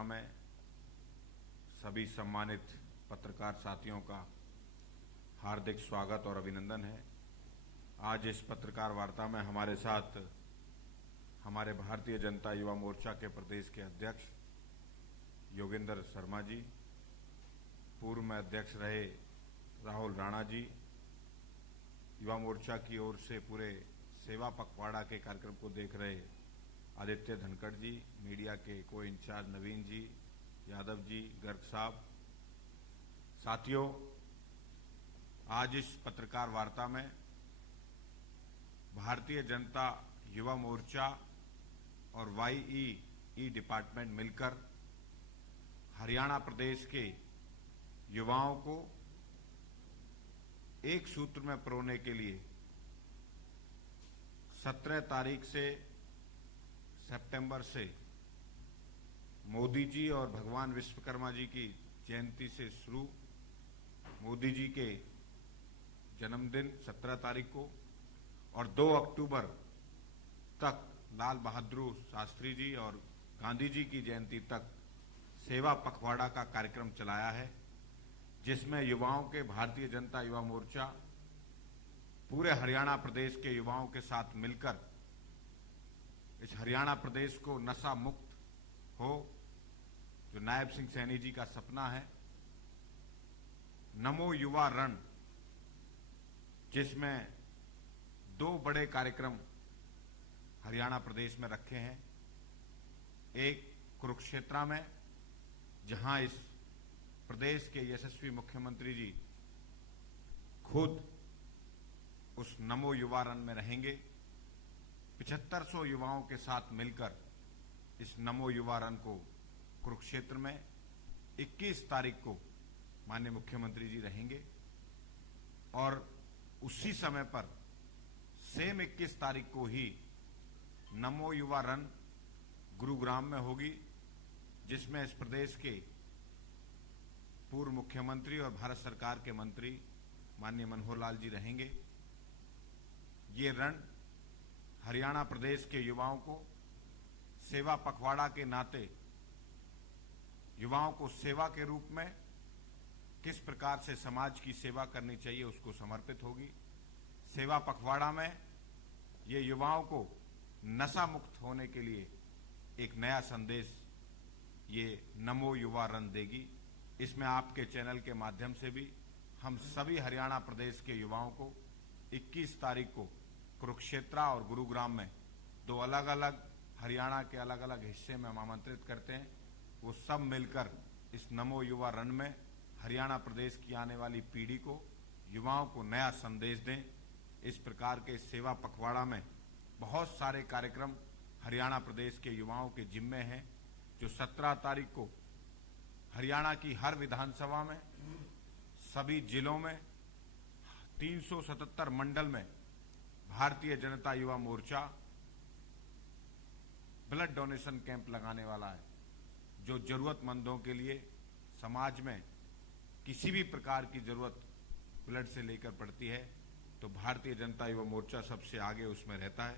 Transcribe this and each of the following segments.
वार्ता में सभी सम्मानित पत्रकार साथियों का हार्दिक स्वागत और अभिनंदन है। आज इस पत्रकार वार्ता में हमारे साथ हमारे भारतीय जनता युवा मोर्चा के प्रदेश के अध्यक्ष योगेंद्र शर्मा जी, पूर्व में अध्यक्ष रहे राहुल राणा जी, युवा मोर्चा की ओर से पूरे सेवा पखवाड़ा के कार्यक्रम को देख रहे आदित्य धनखड़ जी, मीडिया के को इंचार्ज नवीन जी, यादव जी, गर्ग साहब। साथियों, आज इस पत्रकार वार्ता में भारतीय जनता युवा मोर्चा और वाईई डिपार्टमेंट मिलकर हरियाणा प्रदेश के युवाओं को एक सूत्र में पिरोने के लिए 17 तारीख से सितंबर से मोदी जी और भगवान विश्वकर्मा जी की जयंती से शुरू, मोदी जी के जन्मदिन 17 तारीख को और 2 अक्टूबर तक लाल बहादुर शास्त्री जी और गांधी जी की जयंती तक सेवा पखवाड़ा का कार्यक्रम चलाया है, जिसमें युवाओं के भारतीय जनता युवा मोर्चा पूरे हरियाणा प्रदेश के युवाओं के साथ मिलकर इस हरियाणा प्रदेश को नशा मुक्त हो, जो नायब सिंह सैनी जी का सपना है। नमो युवा रण, जिसमें 2 बड़े कार्यक्रम हरियाणा प्रदेश में रखे हैं। एक कुरुक्षेत्र में, जहां इस प्रदेश के यशस्वी मुख्यमंत्री जी खुद उस नमो युवा रन में रहेंगे। 7500 युवाओं के साथ मिलकर इस नमो युवा रन को कुरुक्षेत्र में 21 तारीख को माननीय मुख्यमंत्री जी रहेंगे और उसी समय पर सेम 21 तारीख को ही नमो युवा रन गुरुग्राम में होगी, जिसमें इस प्रदेश के पूर्व मुख्यमंत्री और भारत सरकार के मंत्री माननीय मनोहर लाल जी रहेंगे। ये रण हरियाणा प्रदेश के युवाओं को सेवा पखवाड़ा के नाते युवाओं को सेवा के रूप में किस प्रकार से समाज की सेवा करनी चाहिए उसको समर्पित होगी। सेवा पखवाड़ा में ये युवाओं को नशा मुक्त होने के लिए एक नया संदेश ये नमो युवा रन देगी। इसमें आपके चैनल के माध्यम से भी हम सभी हरियाणा प्रदेश के युवाओं को 21 तारीख को कुरुक्षेत्र और गुरुग्राम में 2 अलग अलग हरियाणा के अलग अलग हिस्से में हम आमंत्रित करते हैं। वो सब मिलकर इस नमो युवा रन में हरियाणा प्रदेश की आने वाली पीढ़ी को, युवाओं को नया संदेश दें। इस प्रकार के सेवा पखवाड़ा में बहुत सारे कार्यक्रम हरियाणा प्रदेश के युवाओं के जिम्मे हैं, जो 17 तारीख को हरियाणा की हर विधानसभा में, सभी जिलों में, 377 मंडल में Bharatiya Janata Yuva Morcha blood donation camp लगाने वाला है, जो जरूरतमंदों के लिए समाज में किसी भी प्रकार की जरूरत ब्लड से लेकर पड़ती है तो भारतीय जनता युवा मोर्चा सबसे आगे उसमें रहता है।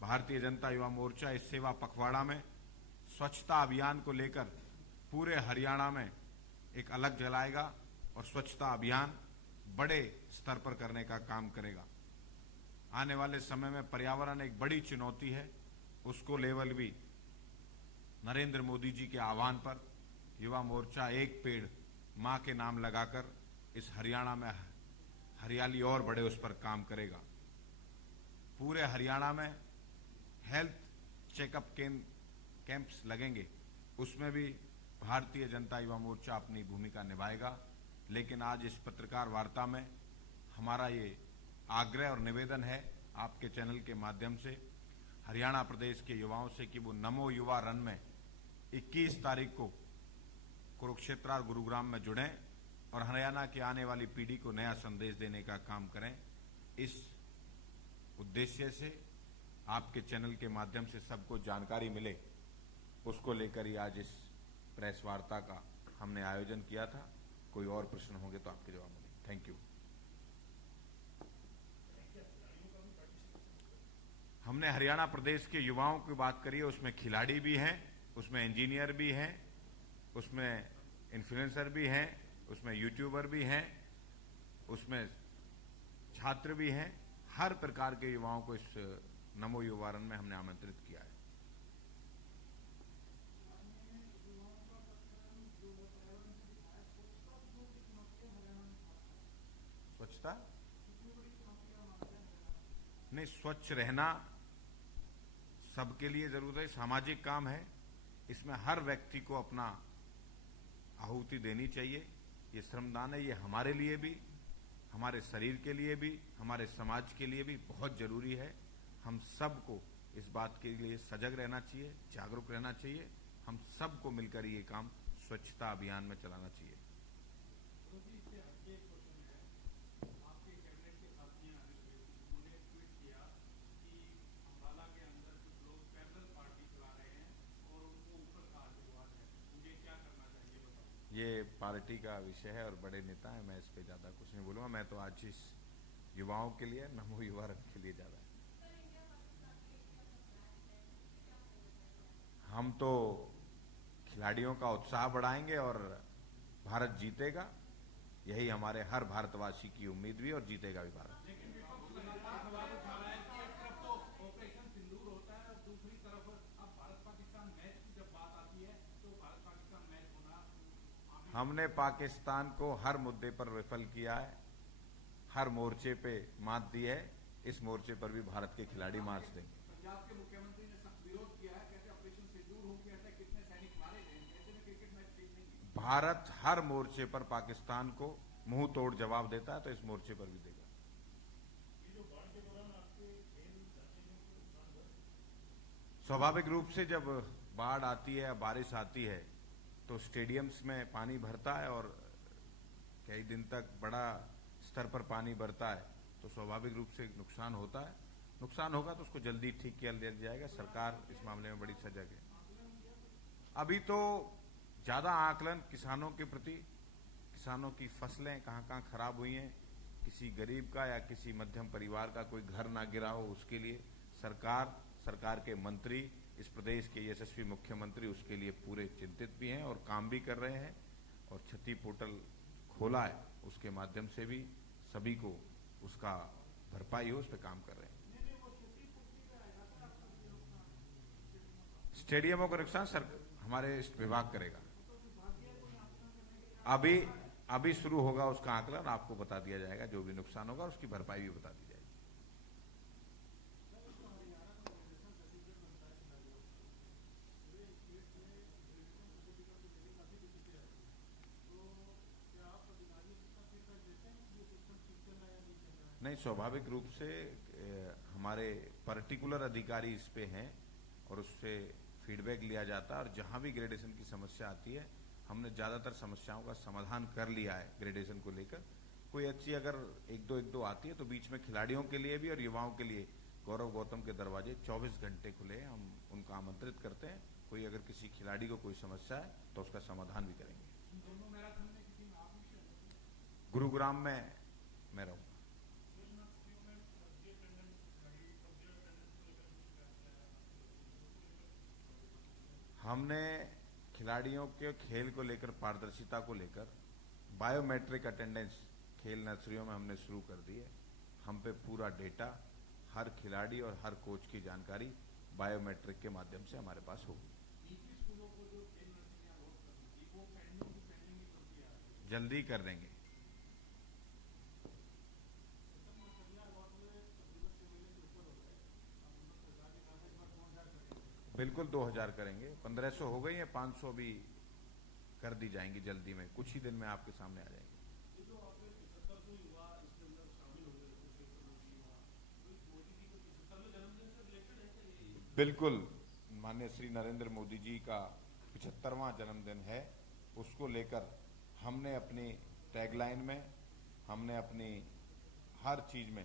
भारतीय जनता युवा मोर्चा इस सेवा पखवाड़ा में स्वच्छता अभियान को लेकर पूरे हरियाणा में एक अलग जलाएगा और स्वच्छता अभियान बड़े स्तर पर करने का काम करेगा। आने वाले समय में पर्यावरण एक बड़ी चुनौती है, उसको लेवल भी नरेंद्र मोदी जी के आह्वान पर युवा मोर्चा एक पेड़ मां के नाम लगाकर इस हरियाणा में हरियाली और बढ़े उस पर काम करेगा। पूरे हरियाणा में हेल्थ चेकअप कैंप्स लगेंगे, उसमें भी भारतीय जनता युवा मोर्चा अपनी भूमिका निभाएगा। लेकिन आज इस पत्रकार वार्ता में हमारा ये आग्रह और निवेदन है आपके चैनल के माध्यम से हरियाणा प्रदेश के युवाओं से कि वो नमो युवा रन में 21 तारीख को कुरुक्षेत्र और गुरुग्राम में जुड़ें और हरियाणा की आने वाली पीढ़ी को नया संदेश देने का काम करें। इस उद्देश्य से आपके चैनल के माध्यम से सबको जानकारी मिले, उसको लेकर ही आज इस प्रेस वार्ता का हमने आयोजन किया था। कोई और प्रश्न होंगे तो आपके जवाब देंगे। Thank you. हमने हरियाणा प्रदेश के युवाओं की बात करी है, उसमें खिलाड़ी भी हैं, उसमें इंजीनियर भी हैं, उसमें इन्फ्लुएंसर भी हैं, उसमें यूट्यूबर भी हैं, उसमें छात्र भी हैं। हर प्रकार के युवाओं को इस नमो युवारण में हमने आमंत्रित किया है। स्वच्छता नहीं, स्वच्छ रहना सबके लिए जरूर है, सामाजिक काम है। इसमें हर व्यक्ति को अपना आहुति देनी चाहिए। ये श्रमदान है, ये हमारे लिए भी, हमारे शरीर के लिए भी, हमारे समाज के लिए भी बहुत जरूरी है। हम सबको इस बात के लिए सजग रहना चाहिए, जागरूक रहना चाहिए। हम सबको मिलकर ये काम स्वच्छता अभियान में चलाना चाहिए। ये पार्टी का विषय है और बड़े नेता हैं, मैं इस पे ज्यादा कुछ नहीं बोलूंगा। मैं तो आज इस युवाओं के लिए, नमो युवारण के लिए ज्यादा। हम तो खिलाड़ियों का उत्साह बढ़ाएंगे और भारत जीतेगा, यही हमारे हर भारतवासी की उम्मीद भी, और जीतेगा भी भारत। हमने पाकिस्तान को हर मुद्दे पर विफल किया है, हर मोर्चे पे मात दी है। इस मोर्चे पर भी भारत के खिलाड़ी मार्च देंगे। पंजाब के मुख्यमंत्री ने सख्त विरोध किया है, कहते ऑपरेशन सिंदूर हो गया था, कितने सैनिक मारे गए, ऐसे में क्रिकेट मैच ठीक नहीं है। भारत हर मोर्चे पर पाकिस्तान को मुंह तोड़ जवाब देता है, तो इस मोर्चे पर भी देगा। स्वाभाविक रूप से जब बाढ़ आती है, बारिश आती है, तो स्टेडियम्स में पानी भरता है और कई दिन तक बड़ा स्तर पर पानी भरता है, तो स्वाभाविक रूप से नुकसान होता है। नुकसान होगा तो उसको जल्दी ठीक किया जाएगा। सरकार इस मामले में बड़ी सजग है। अभी तो ज्यादा आकलन किसानों के प्रति, किसानों की फसलें कहां कहां खराब हुई हैं, किसी गरीब का या किसी मध्यम परिवार का कोई घर ना गिरा हो, उसके लिए सरकार के मंत्री, इस प्रदेश के यशस्वी मुख्यमंत्री उसके लिए पूरे चिंतित भी हैं और काम भी कर रहे हैं। और क्षति पोर्टल खोला है, उसके माध्यम से भी सभी को उसका भरपाई हो, उस पर काम कर रहे हैं। स्टेडियमों का नुकसान हमारे विभाग करेगा। अभी शुरू होगा उसका आकलन, आपको बता दिया जाएगा। जो भी नुकसान होगा उसकी भरपाई भी बता दी जाएगी। नहीं, स्वाभाविक रूप से हमारे पर्टिकुलर अधिकारी इस पे हैं और उससे फीडबैक लिया जाता है। और जहां भी ग्रेडेशन की समस्या आती है, हमने ज्यादातर समस्याओं का समाधान कर लिया है ग्रेडेशन को लेकर। कोई अच्छी अगर एक दो आती है तो बीच में खिलाड़ियों के लिए भी और युवाओं के लिए गौरव गौतम के दरवाजे 24 घंटे खुले हैं। हम उनको आमंत्रित करते हैं। कोई अगर किसी खिलाड़ी को कोई समस्या है तो उसका समाधान भी करेंगे। गुरुग्राम में मैं रहूंगा। हमने खिलाड़ियों के खेल को लेकर, पारदर्शिता को लेकर बायोमेट्रिक अटेंडेंस खेल नर्सरियों में हमने शुरू कर दी है। हम पे पूरा डेटा, हर खिलाड़ी और हर कोच की जानकारी बायोमेट्रिक के माध्यम से हमारे पास होगी। जल्दी कर देंगे। बिल्कुल 2000 करेंगे। 1500 हो गई है, 500 भी कर दी जाएंगी जल्दी में, कुछ ही दिन में आपके सामने आ जाएंगे। बिल्कुल, माननीय श्री नरेंद्र मोदी जी का 75वां जन्मदिन है। उसको लेकर हमने अपनी टैगलाइन में, हमने अपनी हर चीज में